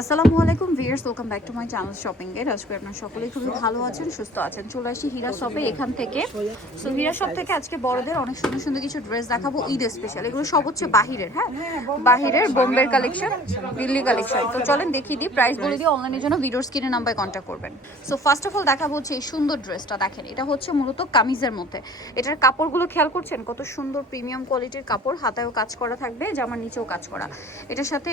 আসসালামু আলাইকুম viewers, welcome back to my channel shopping এর। আজকে আপনারা সকলেই খুবই ভালো আছেন, সুস্থ আছেন। চলে আসি হীরা শপে এখান থেকে। সো হীরা শপ থেকে আজকে বড়দের অনেক সুন্দর সুন্দর কিছু ড্রেস দেখাবো ঈদ স্পেশাল। এগুলো সব হচ্ছে বাহিরের, হ্যাঁ বাহিরের বোম্বের কালেকশন, দিল্লি কালেকশন। তো চলেন দেখিয়ে দিই, প্রাইস বলে দিই। অনলাইনের জন্য ভিডিওর স্ক্রিনে নাম্বারে কন্ট্যাক্ট করবেন। সো ফার্স্ট অফ অল দেখাবো হচ্ছে এই সুন্দর ড্রেসটা। দেখেন এটা হচ্ছে মূলত কামিজের মধ্যে। এটার কাপড়গুলো খেয়াল করছেন কত সুন্দর প্রিমিয়াম কোয়ালিটির কাপড়, হাতায়ও কাজ করা থাকবে, জামার নিচেও কাজ করা। এটার সাথে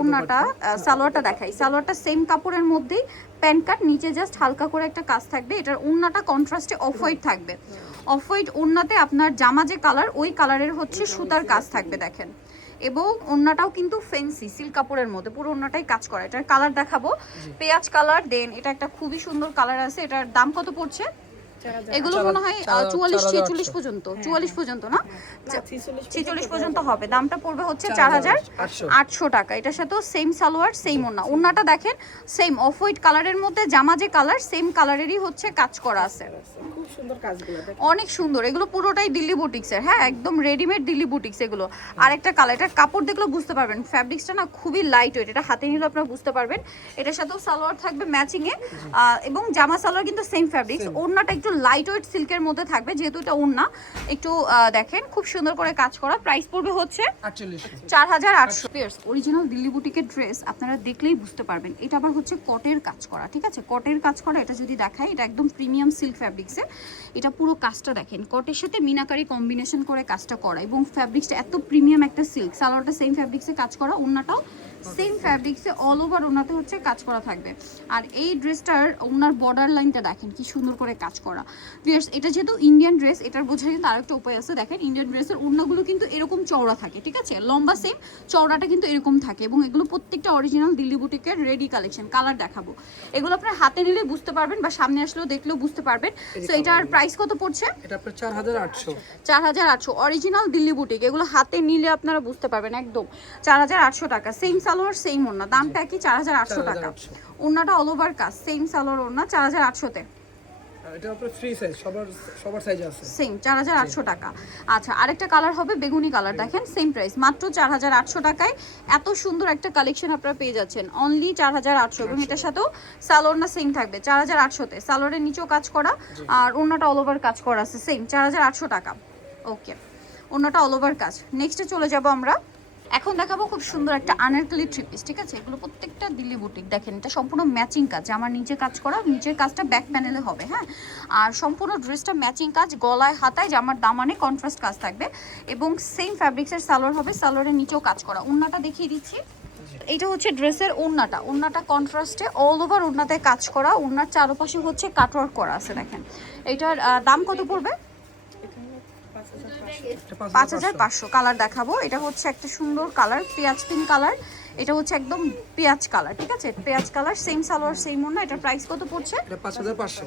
ওন্নাটা, সালোয়ারটা দেখাই। সালোয়ারটা সেম কাপড়ের মধ্যেই প্যান্ট কাট, নিচে জাস্ট হালকা করে একটা কাজ থাকবে। এটার ওন্নাটা কন্ট্রাস্টে অফ হোয়াইট থাকবে। অফ হোয়াইট ওন্নাতে আপনার জামা যে কালার, ওই কালারের হচ্ছে সুতার কাজ থাকবে দেখেন। এবং ওন্নাটাও কিন্তু ফেন্সি সিল্ক কাপড়ের মধ্যে, পুরো ওন্নাটাই কাজ করা। এটার কালার দেখাবো, পেঁয়াজ কালার। দেন এটা একটা খুবই সুন্দর কালার আছে। এটার দাম কত পড়ছে? এগুলো মনে হয় 44-46 পর্যন্ত, 44 পর্যন্ত না, 46 পর্যন্ত হবে। দামটা পড়বে হচ্ছে 4800 টাকা। এটার সাথেও সেম সালোয়ার, সেম ওন্না। ওন্নাটা দেখেন সেম অফ হোয়াইট কালারের মধ্যে, জামা যে কালার সেম কালারেরই হচ্ছে কাজ করা আছে। খুব সুন্দর কাজগুলো, অনেক সুন্দর। এগুলো পুরোটাই দিল্লি বুটিক্সের, হ্যাঁ একদম রেডিমেড দিল্লি বুটিক্স এগুলো। আরেকটা কালার, এটার কাপড় দেখলেও বুঝতে পারবেন ফ্যাব্রিক্সটা না খুবই লাইট ওয়েট। এটা হাতে নিলেও আপনারা বুঝতে পারবেন। এটার সাথেও সালোয়ার থাকবে ম্যাচিং এ, এবং জামা সালোয়ার কিন্তু সেম ফ্যাব্রিক্স। ওন্নাটা একটু লাইট ওয়েট সিল্কের মধ্যে থাকবে, যেহেতু এটা ওন্না একটু দেখেন খুব সুন্দর করে কাজ করা। প্রাইস পড়বে হচ্ছে 4800। অরিজিনাল দিল্লি বুটিকের ড্রেস আপনারা দেখলেই বুঝতে পারবেন। এটা আবার হচ্ছে কটের কাজ করা, ঠিক আছে কটের কাজ করা। এটা যদি দেখাই, এটা একদম প্রিমিয়াম সিল্ক ফ্যাব্রিক্সে। এটা পুরো কাজটা দেখেন কটের সাথে মিনাকারি কম্বিনেশন করে কাজটা করা, এবং ফ্যাব্রিক্সটা এত প্রিমিয়াম একটা সিল্ক। সালোয়ারটা সেম ফ্যাব্রিক্সে কাজ করা, ওন্নাটাও সেম ফ্যাব্রিক্সে অল ওভার ওন্নাতে হচ্ছে কাজ করা থাকবে। আর এই ড্রেসটার ওনার বর্ডার লাইনটা দেখেন কি সুন্দর করে কাজ করা। ভিউয়ার্স, এটা যেহেতু ইন্ডিয়ান ড্রেস, এটার বোঝার কিন্তু আরেকটা উপায় আছে। দেখেন ইন্ডিয়ান ড্রেসের ওন্নাগুলো কিন্তু এরকম চওড়া থাকে, ঠিক আছে লম্বা সেম, চওড়াটা কিন্তু এরকম থাকে। এবং এগুলো প্রত্যেকটা অরিজিনাল দিল্লি বুটিকের রেডি কালেকশন। কালার দেখাবো, এগুলো আপনার হাতে নিলে বুঝতে পারবেন বা সামনে আসলেও দেখলেও বুঝতে পারবেন। সো এটার প্রাইস কত পড়ছে? এটা আপনার 4800। 4800 অরিজিনাল দিল্লি বুটিক। এগুলো হাতে নিলে আপনারা বুঝতে পারবেন একদম 4800 টাকা। সেম সালোয়ার সেম ওন্না, দামটা কি 4800 টাকা। ওন্নাটা অল ওভার কাজ, সেম সালোয়ার ওন্না 4800 তে। এটা আপনার ফ্রি সাইজ, সবার সাইজে আছে, সেম 4800 টাকা। আচ্ছা, আরেকটা কালার হবে বেগুনি কালার। দেখেন সেম প্রাইস, মাত্র 4800 টাকায় এত সুন্দর একটা কালেকশন আপনারা পেয়ে যাচ্ছেন অনলি 4800। এবং এটার সাথেও সালোয়ারটা সেম থাকবে 4800 তে। সালোয়ারের নিচেও কাজ করা আর ওন্নাটা অল ওভার কাজ করা আছে সেম 4800 টাকা। ওকে, ওন্নাটা অল ওভার কাজ। নেক্সটে চলে যাব আমরা। এখন দেখাবো খুব সুন্দর একটা আনারকলি থ্রি পিস, ঠিক আছে এগুলো প্রত্যেকটা দিল্লি বুটিক। দেখেন এটা সম্পূর্ণ ম্যাচিং কাজ, আমার নিচে কাজ করা, নিচের কাজটা ব্যাক প্যানেলে হবে, হ্যাঁ আর সম্পূর্ণ ড্রেসটা ম্যাচিং কাজ, গলায় হাতায় জামার দামানে কন্ট্রাস্ট কাজ থাকবে। এবং সেম ফ্যাব্রিক্সের সালোয়ার হবে, সালোয়ারের নিচেও কাজ করা। ওন্নাটা দেখিয়ে দিচ্ছি, এইটা হচ্ছে ড্রেসের ওন্নাটা। ওন্নাটা কন্ট্রাস্টে অল ওভার ওন্নাতে কাজ করা, ওন্নার চারপাশে হচ্ছে কাটওয়ার্ক করা আছে। দেখেন এটার দাম কত পড়বে? 5500। কালার দেখাবো, এটা হচ্ছে একটা সুন্দর কালার, পেঁয়াজ পিঙ্ক কালার। এটা হচ্ছে একদম পেঁয়াজ কালার, ঠিক আছে পেঁয়াজ কালার, সেম সালোয়ার সেম ওন্না। এটার প্রাইস কত পড়ছে?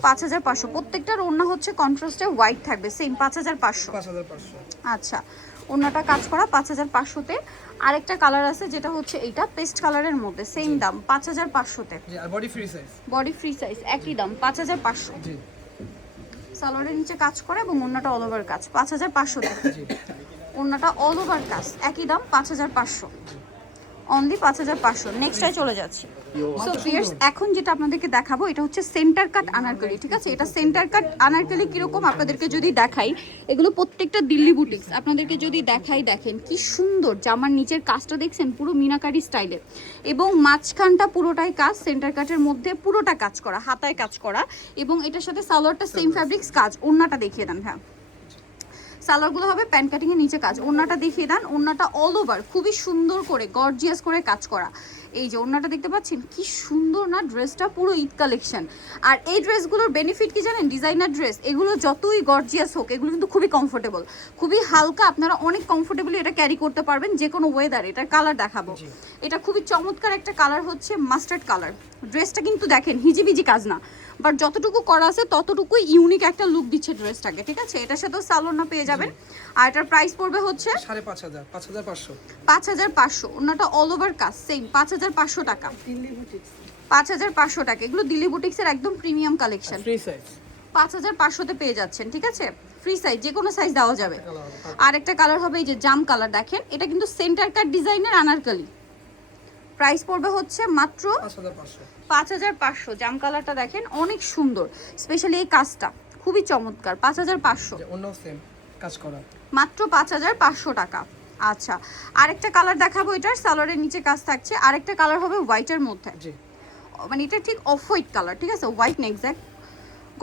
5500। প্রত্যেকটার ওন্না হচ্ছে কন্ট্রাস্টে হোয়াইট থাকবে, সেম 5500। আচ্ছা, ওন্নাটা কাজ করা 5500 তে। আরেকটা কালার আছে যেটা হচ্ছে এইটা পেস্ট কালারের মধ্যে, সেম দাম 5500 তে। বডি ফ্রি সাইজ একই দাম 5500। সালোয়ারের নিচে কাজ করে এবং ওন্নাটা অল ওভার কাজ 5500 টাকা। ওন্নাটা অল ওভার কাজ একই দাম 5500, অনলি 5500। নেক্সটটাই চলে যাচ্ছে। সো ভিউয়ার্স, এখন যেটা আপনাদেরকে দেখাবো এটা হচ্ছে সেন্টার কাট আনারকলি, ঠিক আছে এটা সেন্টার কাট আনারকলি। কিরকম আপনাদেরকে যদি দেখাই, এগুলো প্রত্যেকটা দিল্লি বুটিক্স। আপনাদেরকে যদি দেখাই, দেখেন কি সুন্দর জামার নিচের কাজটা দেখছেন, পুরো মিনাকারি স্টাইলে। এবং মাঝখানটা পুরোটাই কাজ, সেন্টার কাটের মধ্যে পুরোটা কাজ করা, হাতায় কাজ করা। এবং এটার সাথে সালোয়ারটা সেম ফ্যাব্রিক্স কাজ। ওন্নাটা দেখিয়ে দেন, হ্যাঁ সালোয়ারগুলো হবে প্যান্ট কাটিং এর নিচে কাজ। ওন্নাটা দেখিয়ে দেন, ওন্নাটা অল ওভার খুবই সুন্দর করে গর্জিয়াস করে কাজ করা। এই যে ওন্নাটা দেখতে পাচ্ছেন কি সুন্দর না, ড্রেসটা পুরো ঈদ কালেকশন। আর এই ড্রেসগুলোর বেনিফিট কি জানেন? ডিজাইনার ড্রেস এগুলো যতই গর্জিয়াস হোক, এগুলো কিন্তু খুবই কমফোর্টেবল, খুবই হালকা। আপনারা অনেক কমফোর্টেবলি এটা ক্যারি করতে পারবেন যে কোনো ওয়েদারে। এটার কালার দেখাবো, এটা খুবই চমৎকার একটা কালার হচ্ছে মাস্টার্ড কালার। ড্রেসটা কিন্তু দেখেন হিজিবিজি কাজ না, বাট যতটুকু করা আছে ততটুকুই ইউনিক একটা লুক দিচ্ছে ড্রেসটাকে, ঠিক আছে এটার সাথেও সালোয়ার পেয়ে যাবেন। আর এটার প্রাইস পড়বে হচ্ছে 5500। ওন্নাটা অল ওভার কাজ সেম 5500 টাকা। 5500 টাকা। এগুলো দিল্লি বুটিক্সের একদম প্রিমিয়াম কালেকশন, 5500 তে পেয়ে যাচ্ছেন, ঠিক আছে ফ্রি সাইজ, যে কোনো সাইজ দেওয়া যাবে। আর একটা কালার হবে এই যে জাম কালার, দেখেন এটা কিন্তু সেন্টার কাট ডিজাইনের আনারকলি, প্রাইস পড়বে হচ্ছে মাত্র 5500। 5500। জাম কালারটা দেখেন অনেক সুন্দর, স্পেশালি এই কাজটা খুবই চমৎকার। 5500 অন্য সেম কাজ করা। মাত্র 5500 টাকা। আচ্ছা, আরেকটা কালার দেখাবো, এটার সালোয়ারের নিচে কাজ থাকছে, আরেকটা কালার হবে হোয়াইটের মধ্যে, জি মানে এটা ঠিক অফ হোয়াইট কালার, ঠিক আছে, হোয়াইট না এক্স্যাক্ট।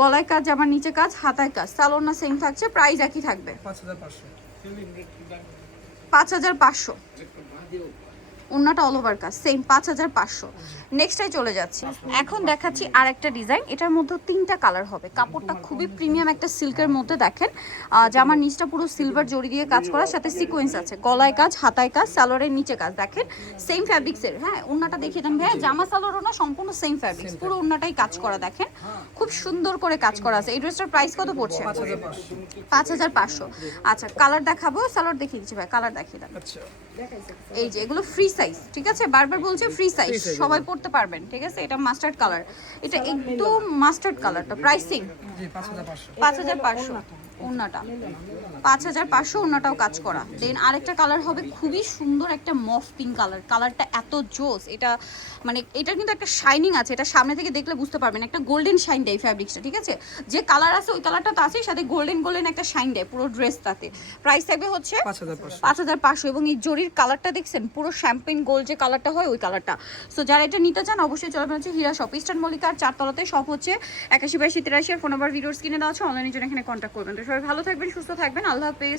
গলায় কাজ, আমার নিচে কাজ, হাতায় কাজ, সালোয়ার না সেম থাকছে, প্রাইস একই থাকবে 5500। 5500। ওন্নাটা অল ওভার কাজ সেম 5500। নেক্সটে চলে যাচ্ছি, এখন দেখাচ্ছি আর একটা ডিজাইন। এটার মধ্যে 3টা কালার হবে, কাপড়টা খুবই প্রিমিয়াম একটা সিল্কের মধ্যে দেখেন। জামার নিচটা পুরো সিলভার জড়ি দিয়ে কাজ করা, সাথে সিকোয়েন্স আছে, গলায় কাজ, হাতায় কাজ, সালোয়ারের নিচে কাজ দেখেন সেম ফ্যাব্রিক্সের। হ্যাঁ, ওন্নাটা দেখিয়ে দেন ভাইয়া, জামা সালোয়ারও না, সম্পূর্ণ সেম ফ্যাব্রিক্স, পুরো ওন্নাটাই কাজ করা দেখেন, খুব সুন্দর করে কাজ করা আছে। এই ড্রেসটার প্রাইস কত পড়ছে? 5500। আচ্ছা, কালার দেখাবো, সালোয়ার দেখিয়ে দিচ্ছি ভাই, কালার দেখিয়ে দেন। আচ্ছা এই যে এগুলো ফ্রি সাইজ, ঠিক আছে, বারবার বলছি ফ্রি সাইজ, সবাই পড়তে পারবেন, ঠিক আছে। এটা মাস্টার্ড কালার, এটা একদম মাস্টার্ড কালারটা। প্রাইসিং জি 5500। 5500। ওন্নাটা 5500, ওন্নাটাও কাজ করা। দেন আরেকটা কালার হবে খুবই সুন্দর একটা মফ পিঙ্ক কালার, কালারটা এত জোস, এটা মানে এটা কিন্তু একটা শাইনিং আছে, এটা সামনে থেকে দেখলে বুঝতে পারবেন, একটা গোল্ডেন শাইন দেয় ফ্যাব্রিক্সটা, ঠিক আছে। যে কালার আছে ওই কালারটা তো আছে, সাথে গোল্ডেন গোল্ডেন একটা শাইন দেয় পুরো ড্রেসটাতে। প্রাইস থাকবে হচ্ছে 5500। এবং এই জরির কালারটা দেখছেন, পুরো শ্যাম্পেন গোল্ড যে কালারটা হয় ওই কালারটা। সো যারা এটা নিতে চান অবশ্যই চলবেন হচ্ছে হীরা শপ, ইস্টার্ন মল্লিকার 4 তলাতে, শপ হচ্ছে 818283। ফোন নাম্বার ভিডিওর স্ক্রিনে দেওয়া আছে, অনলাইনের জন্য এখানে কন্ট্যাক্ট করবেন। তো সবাই ভালো থাকবেন, সুস্থ থাকবেন, আল্লাহ হাফেজ।